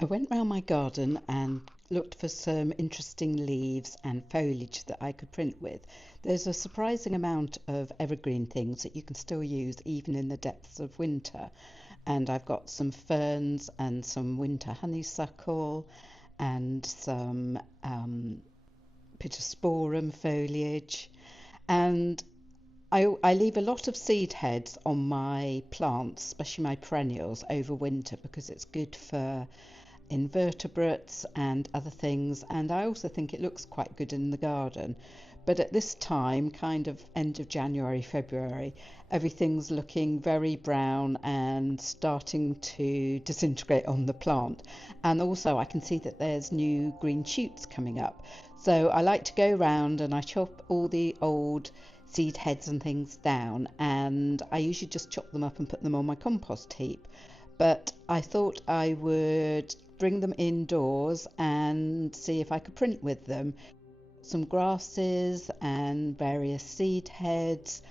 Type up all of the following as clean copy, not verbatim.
I went round my garden and looked for some interesting leaves and foliage that I could print with. There's a surprising amount of evergreen things that you can still use even in the depths of winter. And I've got some ferns and some winter honeysuckle and some pittosporum foliage. And I leave a lot of seed heads on my plants, especially my perennials, over winter because it's good for invertebrates and other things. And I also think it looks quite good in the garden. But at this time, kind of end of January, February, everything's looking very brown and starting to disintegrate on the plant. And also, I can see that there's new green shoots coming up. So I like to go round and I chop all the old seed heads and things down, and I usually just chop them up and put them on my compost heap. But I thought I would bring them indoors and see if I could print with them. Some grasses and various seed heads.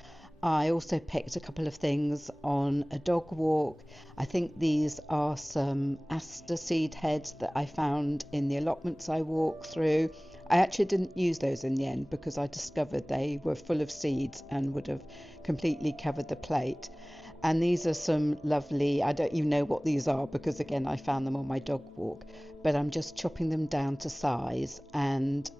I also picked a couple of things on a dog walk. I think these are some aster seed heads that I found in the allotments I walked through. I actually didn't use those in the end because I discovered they were full of seeds and would have completely covered the plate. And these are some lovely, I don't even know what these are because again I found them on my dog walk, but I'm just chopping them down to size and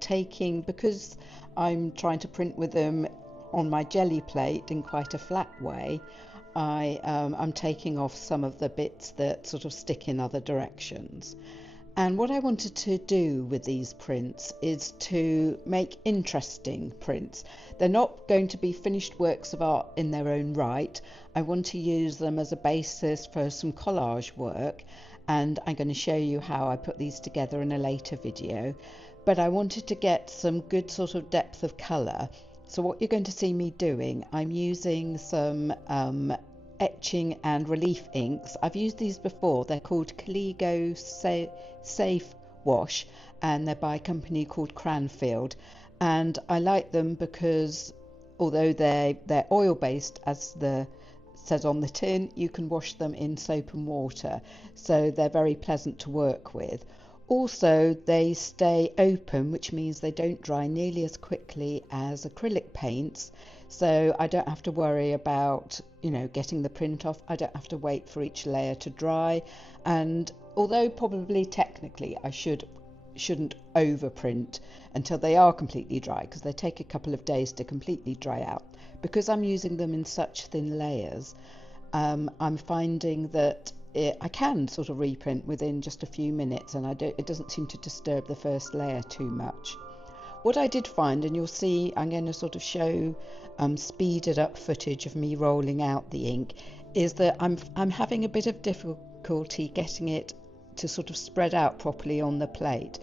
taking, because I'm trying to print with them on my gelli plate in quite a flat way, I'm taking off some of the bits that sort of stick in other directions. And what I wanted to do with these prints is to make interesting prints. They're not going to be finished works of art in their own right. I want to use them as a basis for some collage work, and I'm going to show you how I put these together in a later video. But I wanted to get some good sort of depth of colour. So what you're going to see me doing, I'm using some etching and relief inks. I've used these before. They're called Caligo Safe Wash, and they're by a company called Cranfield. And I like them because although they're oil based, as the says on the tin, you can wash them in soap and water, so they're very pleasant to work with. Also, they stay open, which means they don't dry nearly as quickly as acrylic paints, so I don't have to worry about, getting the print off. I don't have to wait for each layer to dry. And although probably technically I shouldn't overprint until they are completely dry, because they take a couple of days to completely dry out, because I'm using them in such thin layers, I'm finding that I can sort of reprint within just a few minutes, and it doesn't seem to disturb the first layer too much. What I did find, and you'll see, I'm going to sort of show speeded up footage of me rolling out the ink, is that I'm having a bit of difficulty getting it to sort of spread out properly on the plate.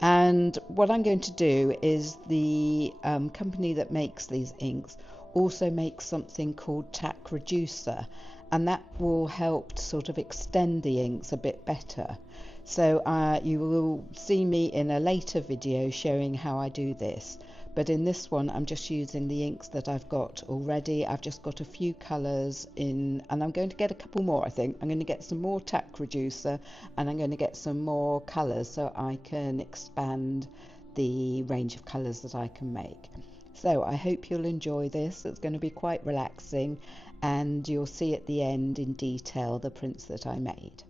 And what I'm going to do is the company that makes these inks also makes something called tack reducer, and that will help to sort of extend the inks a bit better. So you will see me in a later video showing how I do this. But in this one, I'm just using the inks that I've got already. I've just got a few colours in, and I'm going to get a couple more, I think. I'm going to get some more tack reducer, and I'm going to get some more colours so I can expand the range of colours that I can make. So I hope you'll enjoy this. It's going to be quite relaxing, and you'll see at the end in detail the prints that I made.